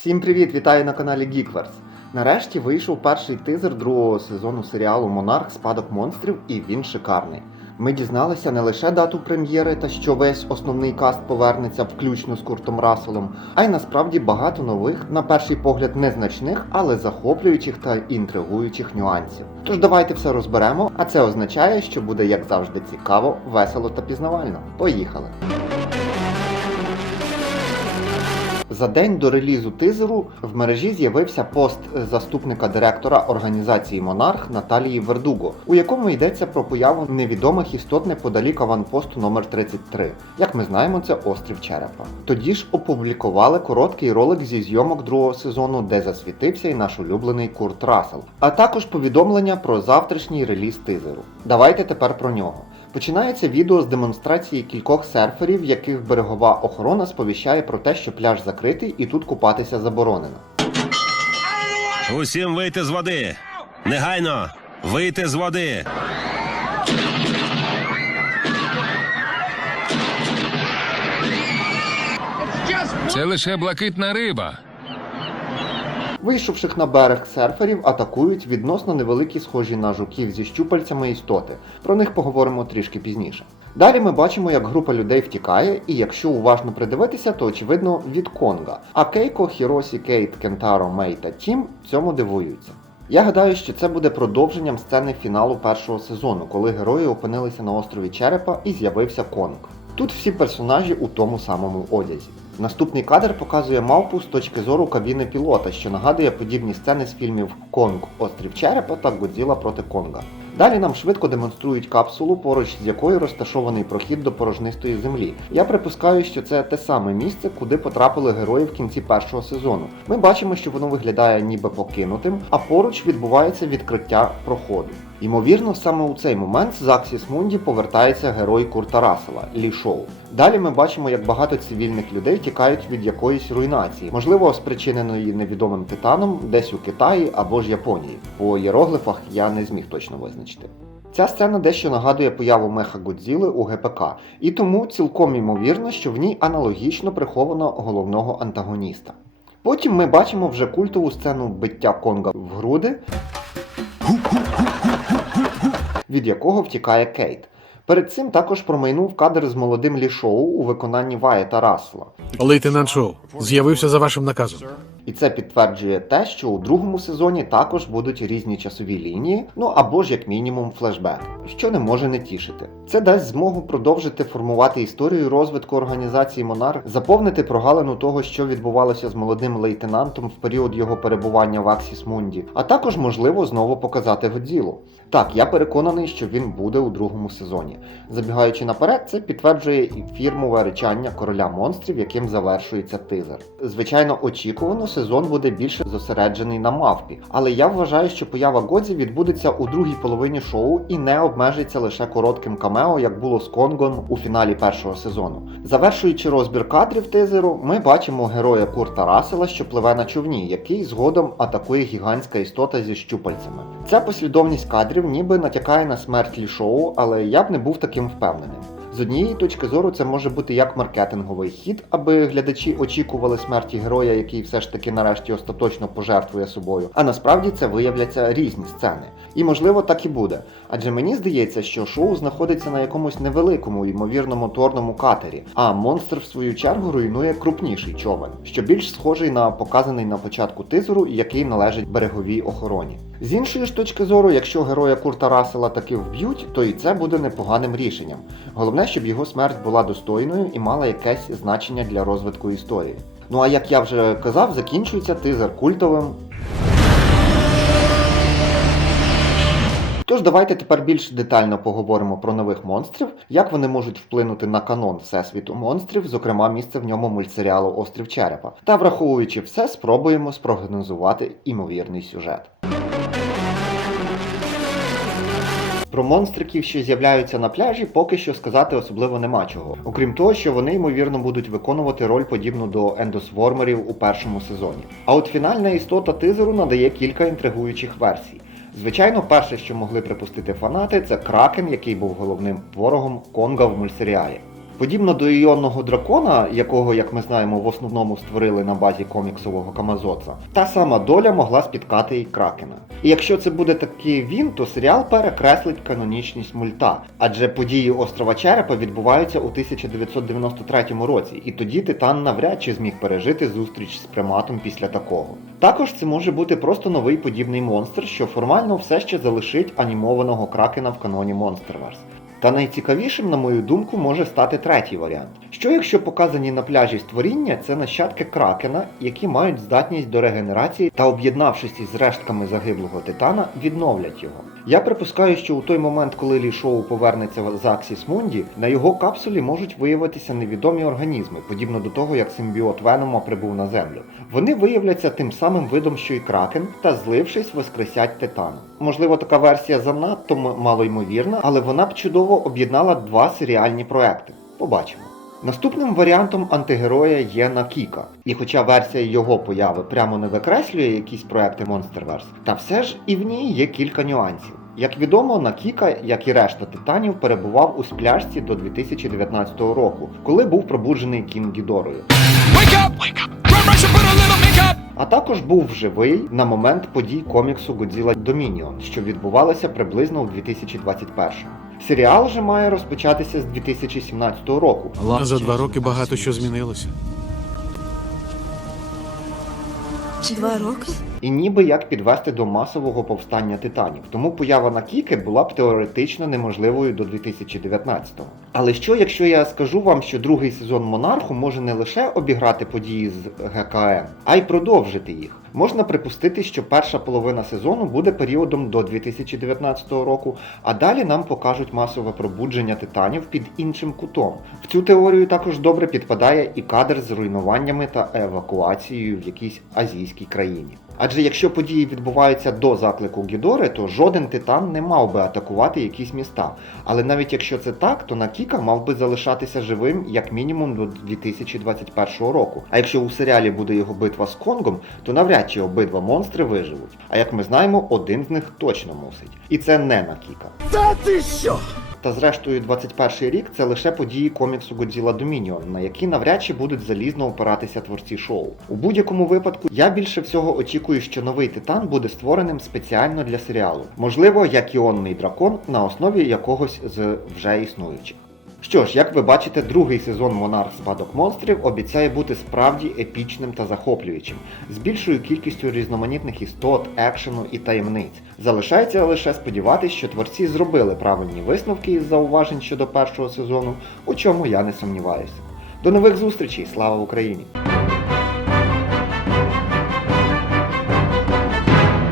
Всім привіт! Вітаю на каналі Geekverse. Нарешті вийшов перший тизер другого сезону серіалу Монарх Спадок монстрів, і він шикарний. Ми дізналися не лише дату прем'єри та що весь основний каст повернеться включно з Куртом Расселом, а й насправді багато нових, на перший погляд, незначних, але захоплюючих та інтригуючих нюансів. Тож давайте все розберемо, а це означає, що буде як завжди цікаво, весело та пізнавально. Поїхали! За день до релізу тизеру в мережі з'явився пост заступника директора організації Монарх Наталії Вердуго, у якому йдеться про появу невідомих істот неподалік аванпосту номер 33 Як ми знаємо, це острів Черепа. Тоді ж опублікували короткий ролик зі зйомок другого сезону, де засвітився і наш улюблений Курт Рассел, а також повідомлення про завтрашній реліз тизеру. Давайте тепер про нього. Починається відео з демонстрації кількох серферів, яких берегова охорона сповіщає про те, що пляж закритий і тут купатися заборонено. Усім вийти з води. Негайно вийти з води. Це лише блакитна риба. Вийшовших на берег серферів атакують відносно невеликі схожі на жуків зі щупальцями істоти. Про них поговоримо трішки пізніше. Далі ми бачимо, як група людей втікає, і якщо уважно придивитися, то очевидно від Конга. А Кейко, Хіросі, Кейт, Кентаро, Мей та Тім цьому дивуються. Я гадаю, що це буде продовженням сцени фіналу першого сезону, коли герої опинилися на острові Черепа і з'явився Конг. Тут всі персонажі у тому самому одязі. Наступний кадр показує мавпу з точки зору кабіни пілота, що нагадує подібні сцени з фільмів Конг Острів Черепа та Годзіла проти Конга. Далі нам швидко демонструють капсулу, поруч з якою розташований прохід до порожнистої землі. Я припускаю, що це те саме місце, куди потрапили герої в кінці першого сезону. Ми бачимо, що воно виглядає ніби покинутим, а поруч відбувається відкриття проходу. Ймовірно, саме у цей момент з Аксіс Мунді повертається герой Курта Рассела Лі Шоу. Далі ми бачимо, як багато цивільних людей тікають від якоїсь руйнації, можливо, спричиненої невідомим титаном десь у Китаї або ж Японії. По єроглифах я не зміг точно визначити. Ця сцена дещо нагадує появу Меха Годзіли у ГПК, і тому цілком ймовірно, що в ній аналогічно приховано головного антагоніста. Потім ми бачимо вже культову сцену биття Конга в груди, від якого втікає Кейт. Перед цим також промайнув кадр з молодим Лішоу у виконанні Ваєта Расла. Лейтенант Шоу з'явився за вашим наказом. І це підтверджує те, що у другому сезоні також будуть різні часові лінії, ну або ж як мінімум флешбек, що не може не тішити. Це дасть змогу продовжити формувати історію розвитку організації Монарх, заповнити прогалину того, що відбувалося з молодим лейтенантом в період його перебування в Аксіс Мунді, а також можливо знову показати Годзілу. Так, я переконаний, що він буде у другому сезоні. Забігаючи наперед, це підтверджує і фірмове речання короля монстрів, яким завершується тизер. Звичайно, очікувано, сезон буде більше зосереджений на мавпі, але я вважаю, що поява Годзі відбудеться у другій половині шоу і не обмежиться лише коротким камео, як було з Конгом у фіналі першого сезону. Завершуючи розбір кадрів тизеру, ми бачимо героя Курта Рассела, що пливе на човні, який згодом атакує гігантська істота зі щупальцями. Ця послідовність кадрів ніби натякає на смерть Лі шоу, але я б не був таким впевненим. З однієї точки зору це може бути як маркетинговий хід, аби глядачі очікували смерті героя, який все ж таки нарешті остаточно пожертвує собою. А насправді це виявляться різні сцени. І можливо так і буде. Адже мені здається, що шоу знаходиться на якомусь невеликому, ймовірно, моторному катері, а монстр в свою чергу руйнує крупніший човен, що більш схожий на показаний на початку тизеру, який належить береговій охороні. З іншої ж точки зору, якщо героя Курта Рассела таки вб'ють, то і це буде непоганим рішенням. Головне, щоб його смерть була достойною і мала якесь значення для розвитку історії. Ну а як я вже казав, закінчується тизер культовим. Тож давайте тепер більш детально поговоримо про нових монстрів, як вони можуть вплинути на канон Всесвіту монстрів, зокрема місце в ньому мультсеріалу Острів Черепа. Та враховуючи все, спробуємо спрогнозувати імовірний сюжет. Про монстриків, що з'являються на пляжі, поки що сказати особливо нема чого. Окрім того, що вони ймовірно будуть виконувати роль подібну до ендосвормерів у першому сезоні. А от фінальна істота тизеру надає кілька інтригуючих версій. Звичайно, перше, що могли припустити фанати, це кракен, який був головним ворогом Конга в мультсеріалі. Подібно до іонного дракона, якого, як ми знаємо, в основному створили на базі коміксового Камазоца, та сама доля могла спіткати і Кракена. І якщо це буде таки він, то серіал перекреслить канонічність мульта, адже події острова Черепа відбуваються у 1993 році, і тоді Титан навряд чи зміг пережити зустріч з приматом після такого. Також це може бути просто новий подібний монстр, що формально все ще залишить анімованого кракена в каноні Monsterverse. Та найцікавішим, на мою думку, може стати третій варіант. Що якщо показані на пляжі створіння це нащадки кракена, які мають здатність до регенерації та, об'єднавшись із рештками загиблого титана, відновлять його. Я припускаю, що у той момент, коли Лі Шоу повернеться в Аксіс Мунді, на його капсулі можуть виявитися невідомі організми, подібно до того, як симбіот Венома прибув на землю. Вони виявляться тим самим видом, що і кракен, та злившись, воскресять титана. Можливо, така версія занадто м- малоймовірна, але вона б чудово об'єднала два серіальні проекти. Побачимо. Наступним варіантом антигероя є Накіка. І хоча версія його появи прямо не викреслює якісь проекти Monsterverse, та все ж і в ній є кілька нюансів. Як відомо, Накіка, як і решта титанів, перебував у спляшці до 2019 року, коли був пробуджений Кін Гідорою. А також був живий на момент подій коміксу Godzilla Dominion, що відбувалося приблизно у 2021. Серіал же має розпочатися з 2017 року, За два роки багато що змінилося. Два роки? І ніби як підвести до масового повстання титанів. Тому поява Накіки була б теоретично неможливою до 2019-го. Але що, якщо я скажу вам, що другий сезон Монарху може не лише обіграти події з ГКН, а й продовжити їх? Можна припустити, що перша половина сезону буде періодом до 2019 року, а далі нам покажуть масове пробудження титанів під іншим кутом. В цю теорію також добре підпадає і кадр з руйнуваннями та евакуацією в якійсь азійській країні. Адже якщо події відбуваються до заклику Гідори, то жоден титан не мав би атакувати якісь міста. Але навіть якщо це так, то Накіка мав би залишатися живим як мінімум до 2021 року. А якщо у серіалі буде його битва з Конгом, то навряд чи обидва монстри виживуть. А як ми знаємо, один з них точно мусить. І це не Накіка. Та зрештою, 21 рік це лише події коміксу Godzilla Dominion, на які навряд чи будуть залізно опиратися творці шоу. У будь-якому випадку я більше всього очікую, що новий титан буде створеним спеціально для серіалу. Можливо, як іонний дракон на основі якогось з вже існуючих. Що ж, як ви бачите, другий сезон Монарх Спадок монстрів обіцяє бути справді епічним та захоплюючим, з більшою кількістю різноманітних істот, екшену і таємниць. Залишається лише сподіватися, що творці зробили правильні висновки із зауважень щодо першого сезону, у чому я не сумніваюся. До нових зустрічей, слава Україні!